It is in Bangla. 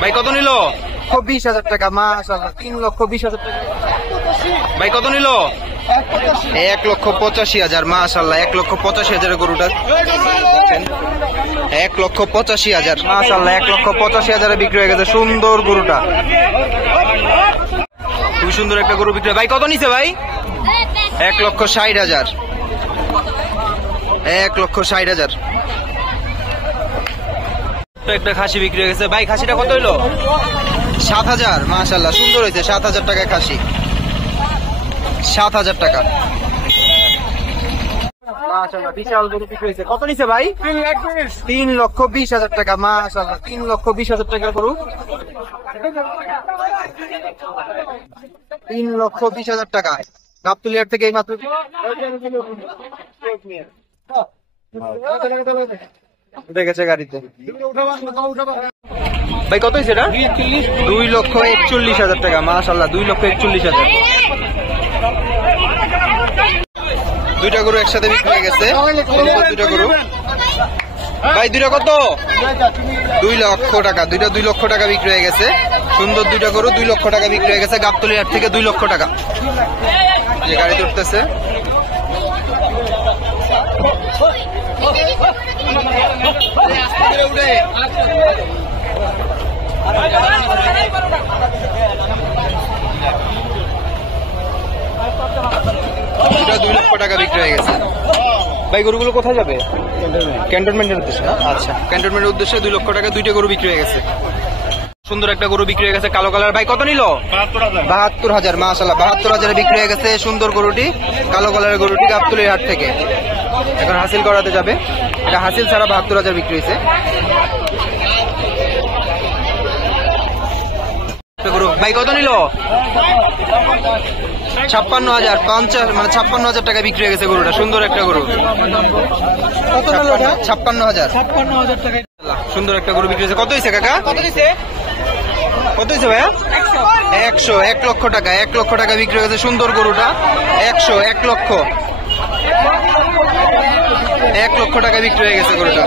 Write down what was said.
ভাই কত নিল? 20,000 টাকা মাশাআল্লাহ। 3,20,000 টাকা। ভাই কত নিল? 1,85,000 মাশাআল্লাহ। 1,85,000 গরুটা 1,85,000 মাশাআল্লাহ। 1,85,000 বিক্রি হয়ে গেছে সুন্দর গরুটা। খুব সুন্দর একটা গরু বিক্রি। ভাই কত নিছে ভাই? 1,60,000। 1,60,000। একটা খাসি বিক্রি হয়ে গেছে। ভাই খাসিটা কত হইলো? 7,000 মাশাআল্লাহ। সুন্দর হয়েছে। 7,000 টাকায় খাসি। 7,000 টাকা মাশাআল্লাহ বিশাল গরু বিক্রি হয়েছে। কত নিছে ভাই? 3,20,000 টাকা মাশাআল্লাহ। 3,20,000 টাকা গরু। 3,20,000 টাকা গাবতলিয়ার থেকে এই মাত্র উঠে গেছে গাড়িতে। ভাই কত হয়েছে এটা? 2,41,000 টাকা মাশাআল্লাহ। 2,41,000। দুইটা গরু একসাথে বিক্রি হয়ে গেছে। দুইটা গরু ভাই দুইটা কত? 2 লক্ষ টাকা। দুইটা 2 লক্ষ টাকা বিক্রি হয়ে গেছে। সুন্দর দুইটা গরু 2 লক্ষ টাকা বিক্রি হয়ে গেছে গাবতলিয়ার থেকে। 2 লক্ষ টাকা যে গাড়ি উঠতেছে। দুটা 2 লক্ষ টাকা বিক্রি হয়ে গেছে। ভাই গরুগুলো কোথায় যাবে? ক্যান্টনমেন্টের উদ্দেশ্যে। আচ্ছা, ক্যান্টনমেন্টের উদ্দেশ্যে 2 লক্ষ টাকা দুইটা গরু বিক্রি হয়ে গেছে। সুন্দর একটা গরু বিক্রি হয়ে গেছে কালো কালার। ভাই কত নিল? 72,000 মাশাআল্লাহ। 72,000 বিক্রি হয়ে গেছে সুন্দর গরুটি, কালো কালারের গরুটি গাবতলির হাট থেকে। এখন হাসিল করাতে যাবে। এটা হাসিল ছাড়া 72,000 বিক্রি হয়েছে। ভাই কত নিল? 56,000। 56,000 টাকা বিক্রি হয়ে গেছে গরুটা। সুন্দর একটা গরু। 56,000। সুন্দর একটা গরু বিক্রি হয়েছে। কত হয়েছে কাকা? কত হয়েছে ভাইয়া? 100। 1 লক্ষ টাকা। 1 লক্ষ টাকা বিক্রি হয়ে গেছে সুন্দর গরুটা। 100। 1 লক্ষ। 1 লক্ষ টাকা বিক্রি হয়ে গেছে গরুটা।